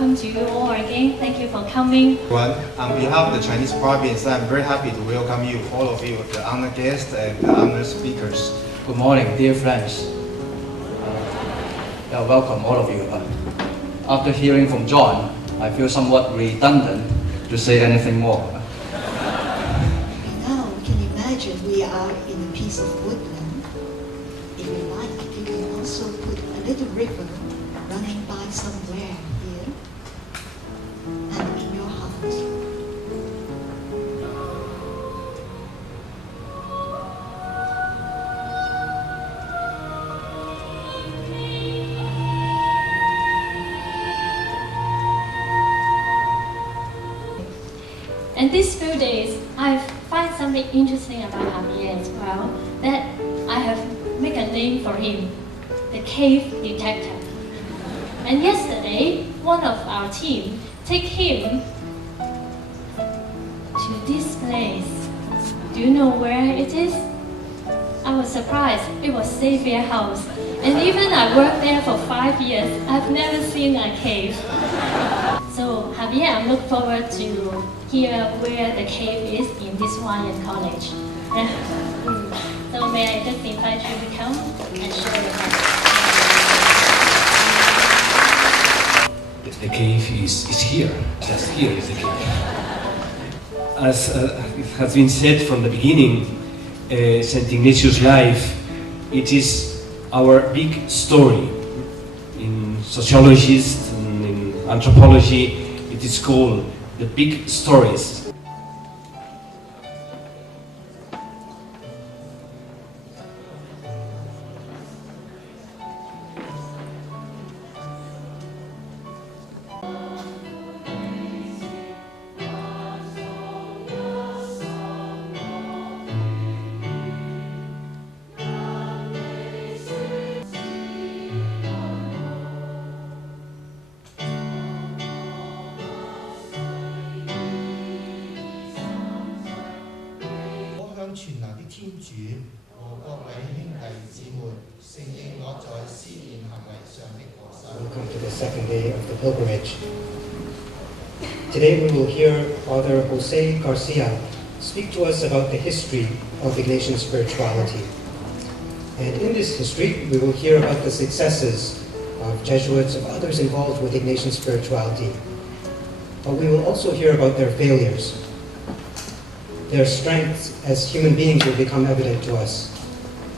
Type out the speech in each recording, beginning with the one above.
Welcome to you all again. Thank you for coming. On behalf of the Chinese province, I'm very happy to welcome you, all of you, the honored guests and the honored speakers. Good morning, dear friends. Welcome, all of you. After hearing from John, I feel somewhat redundant to say anything more. Now we can imagine we are in a piece of woodland. If you like, you can also put a little river running by somewhere here and in your heart. And these few days, I find something interesting about Javier as well, that I have made a name for him, the cave detector. And yesterday, one of our team took him to this place. Do you know where it is? I was surprised. It was Xavier House. And even I worked there for 5 years, I've never seen a cave. So Javier, I look forward to hear where the cave is in this Hawaiian college. So may I just invite you to come and show your house. The cave is here, just here is the cave. As it has been said from the beginning, St. Ignatius' life, it is our big story. In sociologists and in anthropology, it is called the big stories. Welcome to the second day of the pilgrimage. Today we will hear Father Jose Garcia speak to us about the history of Ignatian spirituality. And in this history, we will hear about the successes of Jesuits, of others involved with Ignatian spirituality. But we will also hear about their failures. Their strengths as human beings will become evident to us,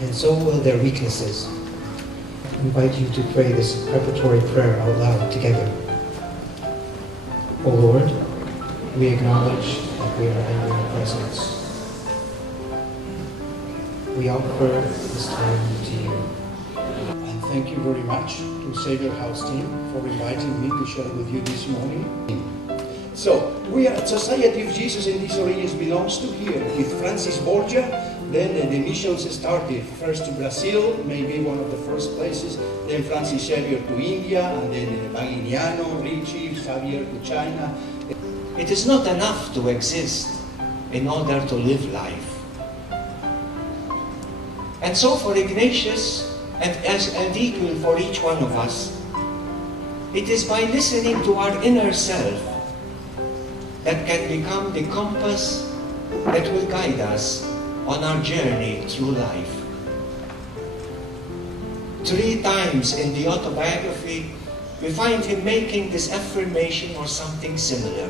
and so will their weaknesses. I invite you to pray this preparatory prayer out loud together. O Lord, we acknowledge that we are in your presence. We offer this time to you. And thank you very much to Xavier House team for inviting me to share with you this morning. So, we are Society of Jesus in these origins belongs to here with Francis Borgia. Then the missions started first to Brazil, maybe one of the first places, then Francis Xavier to India, and then Ignatian, Ricci, Xavier to China. It is not enough to exist in order to live life. And so for Ignatius, and equal for each one of us, it is by listening to our inner self that can become the compass that will guide us on our journey through life. 3 times in the autobiography, we find him making this affirmation or something similar.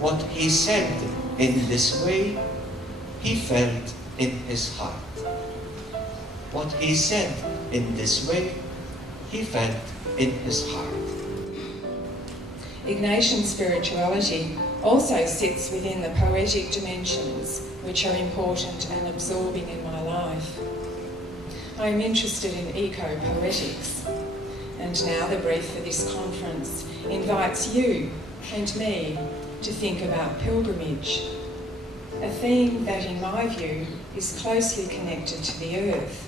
What he said in this way, he felt in his heart. What he said in this way, he felt in his heart. Ignatian spirituality also sits within the poetic dimensions which are important and absorbing in my life. I am interested in eco-poetics, and now the brief for this conference invites you and me to think about pilgrimage, a theme that in my view is closely connected to the earth.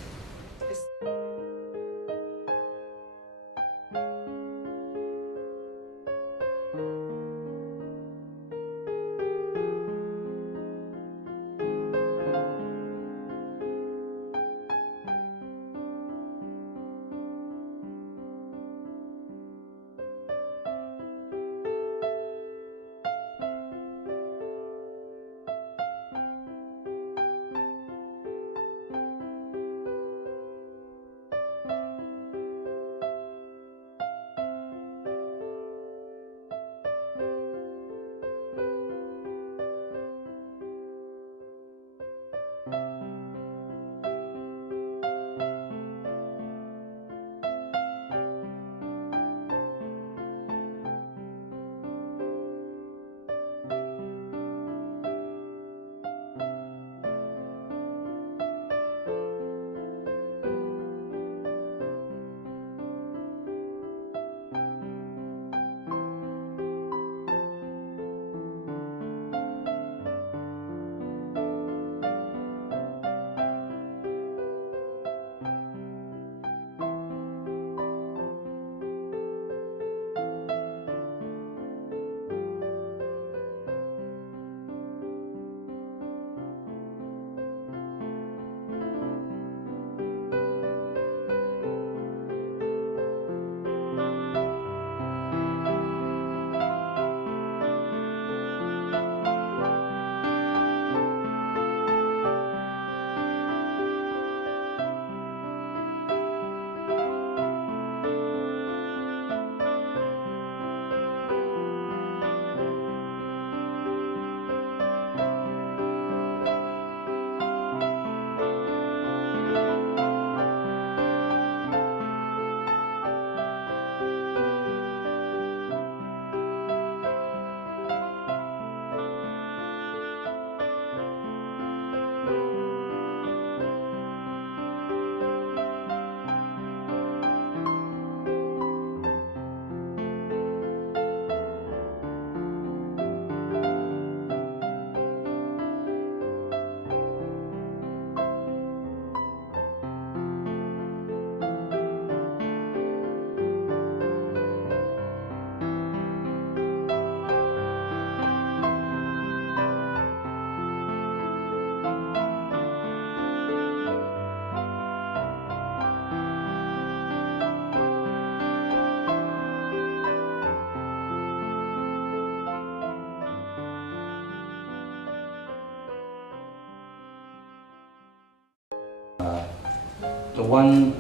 one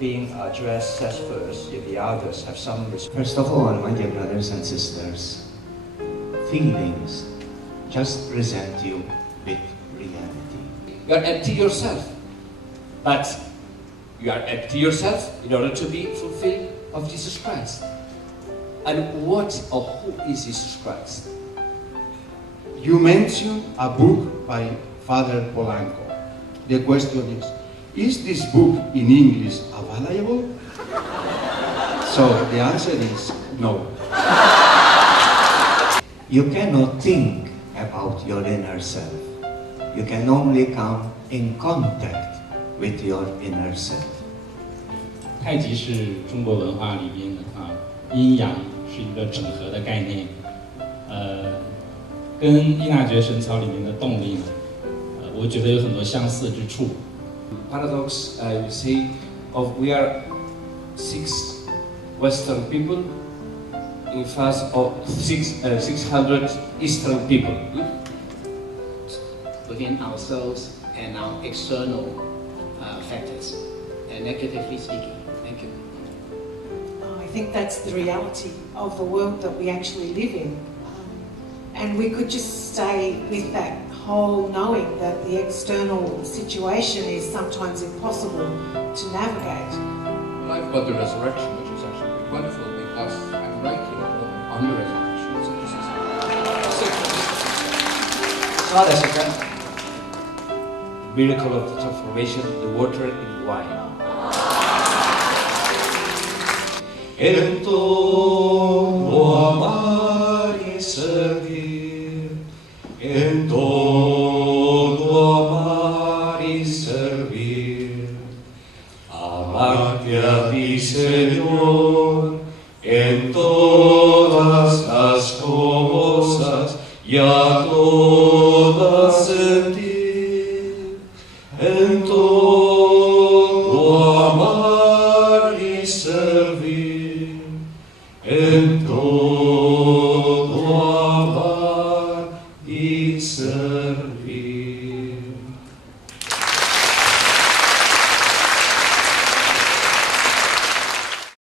being addressed says first, if the others have some response. First of all, my dear brothers and sisters, feelings just present you with reality. You are empty yourself, but you are empty yourself in order to be fulfilled of Jesus Christ. And what or who is Jesus Christ? You mentioned a book by Father Polanco. The question is this book in English available? So the answer is no. You cannot think about your inner self. You can only come in contact with your inner self. 太极是中国文化里面的阴阳是一个整合的概念，跟依纳爵神操里面的动力呢，我觉得有很多相似之处。Paradox, you say, of we are 6 Western people in face of 600 Eastern people. Within ourselves and our external factors, and negatively speaking. Thank you. I think that's the reality of the world that we actually live in. And we could just stay with that whole knowing that the external situation is sometimes impossible to navigate. I've got the resurrection, which is actually quite wonderful because I'm right here on the resurrection. So this is It's not as a miracle of the transformation, the water in wine. En todo amar y servir, en todo amar y servir, amarte a ti, Señor, en todas las cosas y a todas sentir, en todo amar y servir, en todo amar y servir.